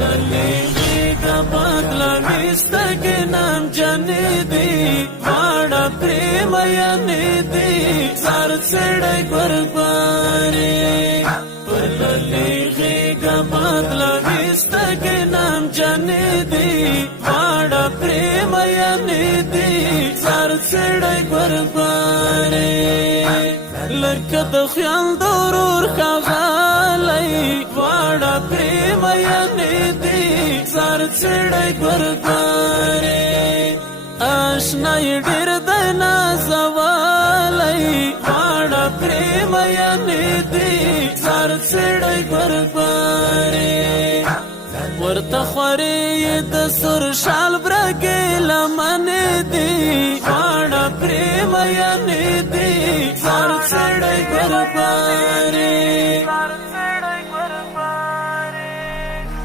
للیغیگا پاکلا ویستگی نام جانی دی واڑا پریمیانی دی سار سڑی قربانی للیغیگا پاکلا ویستگی نام جانی دی واڑا پریمیانی دی سار سڑی قربانی لکه د خیال دورور خغالی واړه پریمیانې دي زار څړی قربانې آشنای ډېر دی نازوالی واړه پریمیانې دي زار څړی قربانې ورته خورې د سور شال برګې لمنې دي واړه پریمیانې دي زار څړی قربانې